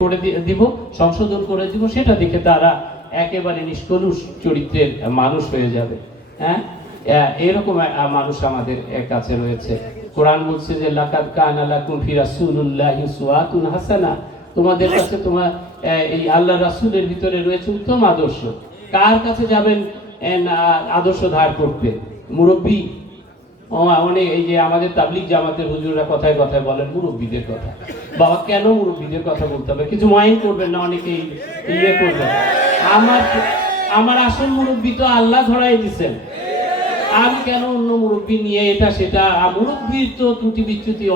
করে দিব, সংশোধন করে দিব, সেটা দেখে তারা একেবারে নিষ্কলুষ চরিত্রের মানুষ হয়ে যাবে। হ্যাঁ? এরকম মানুষ আমাদের কাছে রয়েছে। কোরআন বলছে যে, লাকাদ কানা লাকুম ফি রাসূলুল্লাহি উসওয়াতুন হাসানা। তোমাদের কাছে তোমার এই আল্লাহ রাসূলের ভিতরে রয়েছে উত্তম আদর্শ। কার কাছে যাবেন আদর্শ ধার করতে? মুরব্বী অনেক এই যে আমাদের তাবলিক জামাতের হুজুররা কথায় কথায় বলেন, মুরব্বীদের কথা। বাবা, কেন মুরব্বীদের কথা বলতে হবে? কিছু মাইন্ড করবেন না, অনেকে ইয়ে করবেন। আমার আমার আসল মুরব্বী তো আল্লাহ ধরাই দিচ্ছেন আমি কেন অন্য মুরব্বী নিয়ে এটা, সেটা? মুরব্বীর তো ত্রুটি বিচ্যুতি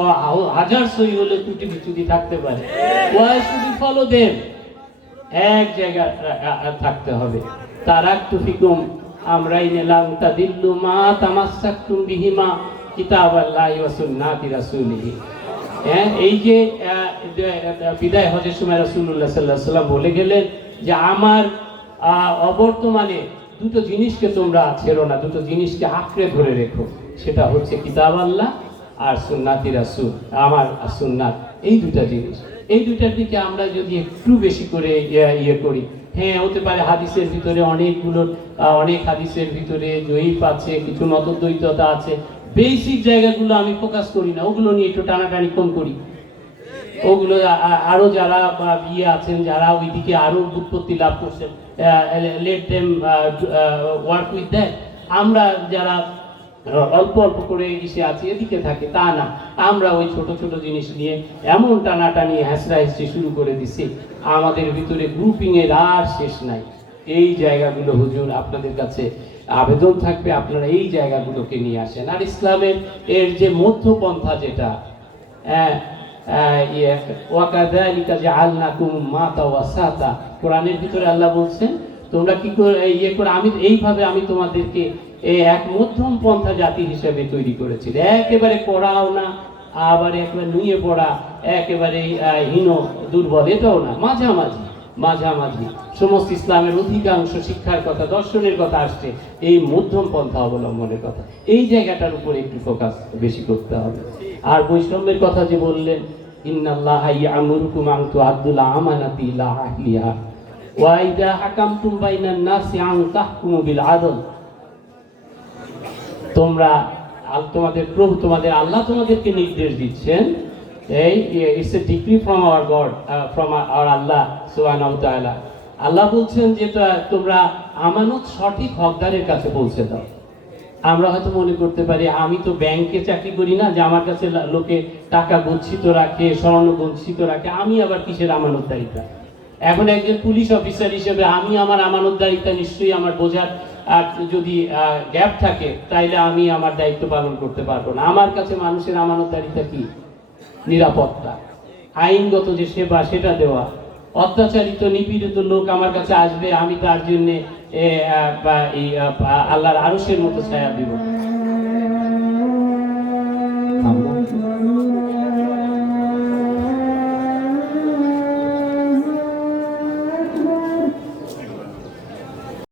হাজার সই হলে ত্রুটি বিচ্যুতি থাকতে পারে। ওয়াই শুধু ফলো দেন, এক জায়গায় থাকতে হবে। তারাক্তু ফিকুম আমরাই নিলাম তাদিল্লু মা তামাসাক্তুম বিহিমা কিতাবাল্লাহি ওয়া সুন্নাতি রাসূলিহি। হ্যাঁ এই যে বিদায় হজের সময় রাসূলুল্লাহ সাল্লাল্লাহু আলাইহি বলে গেলেন যে আমার অবর্তমানে দুটো জিনিসকে তোমরা ছেড়ো না, দুটো জিনিসকে আঁকড়ে ধরে রেখো। সেটা হচ্ছে কিতাব আল্লাহ আর সুন্নাতি রাসূল, আমার সুন্নাত। এই দুটা জিনিস। এই দুটার দিকে আমরা যদি একটু বেশি করে ইয়ে করি হ্যাঁ হতে পারে হাদিসের ভিতরে অনেকগুলো অনেক হাদিসের ভিতরে জয়ীফ আছে, কিছু নতদ্বৈততা আছে। বেসিক জায়গাগুলো আমি ফোকাস করি না, ওগুলো নিয়ে একটু টানাটানি কম করি। ওগুলো আ- আ- আরও যারা বিয়ে আছেন, যারা ওইদিকে আরও উৎপত্তি লাভ করছেন let them work with that আমরা যারা অল্প অল্প করে এসে আছি এদিকে থাকে তা না। আমরা ওই ছোট ছোট জিনিস নিয়ে এমন টানাটানি হ্যাসরা হেসড়ি শুরু করে দিছি। আমাদের ভিতরে গ্রুপিংয়ের আর শেষ নাই। এই জায়গাগুলো হুজুর আপনাদের কাছে আবেদন থাকবে আপনারা এই জায়গাগুলোকে নিয়ে আসেন। আর ইসলামের এর যে মধ্যপন্থা যেটা হ্যাঁ ইয়ে, ওয়াকাযালিকা জাআলনাকুম উম্মাতা ওয়াসাতা কোরআনের ভিতরে আল্লাহ বলছেন তোমরা কি করে ইয়ে করে আমি এইভাবে আমি তোমাদেরকে এই এক মধ্যম পন্থা জাতি হিসেবে তৈরি করেছি একেবারে পড়াও না, আবার একেবারে নুয়ে পড়া একেবারে হীন, দুর্বল, এটাও না, মাঝামাঝি মাঝামাঝি। সমস্ত ইসলামের অধিকাংশ শিক্ষার কথা, দর্শনের কথা আসছে, এই মধ্যম পন্থা অবলম্বনের কথা। এই জায়গাটার উপরে একটু ফোকাস বেশি করতে হবে। আর বৈষম্যের কথা যে বললেন, ইন্নাল্লাহ ইয়ামুরুকুম আন তুআদ্দুল আমানাতি ইলা আহলিহা। হাকামতুম বাইনান নাসি আন তাহকুমু বিল আদল। তোমরা তোমাদের প্রভু তোমাদের আল্লাহ তোমাদেরকে নির্দেশ দিচ্ছেন। এই it's a degree from our God from our Allah ওয়া আল্লাহ বলছেন যে তোমরা আমানত সঠিক হকদারের কাছে পৌঁছে দাও। আমরা হয়তো মনে করতে পারি, আমি তো ব্যাংকে চাকরি করি না, যে আমার কাছে লোকে টাকা গচ্ছিত রাখে, স্বর্ণ গচ্ছিত রাখে, আমি আবার কিসের আমানতদারিতা? এখন একজন পুলিশ অফিসার হিসেবে আমি আমার আমানতদারিতা নিশ্চয়ই আমার বোঝার আর যদি গ্যাপ থাকে, তাইলে আমি আমার দায়িত্ব পালন করতে পারব না। আমার কাছে মানুষের আমানতদারিতা কি? নিরাপত্তা। আইনগত যে সেবা, সেটা দেওয়া। অত্যাচারিত, নিপীড়িত লোক আমার কাছে আসবে, আমি তার জন্য আল্লাহর আরসের মতো ছায়া দিব?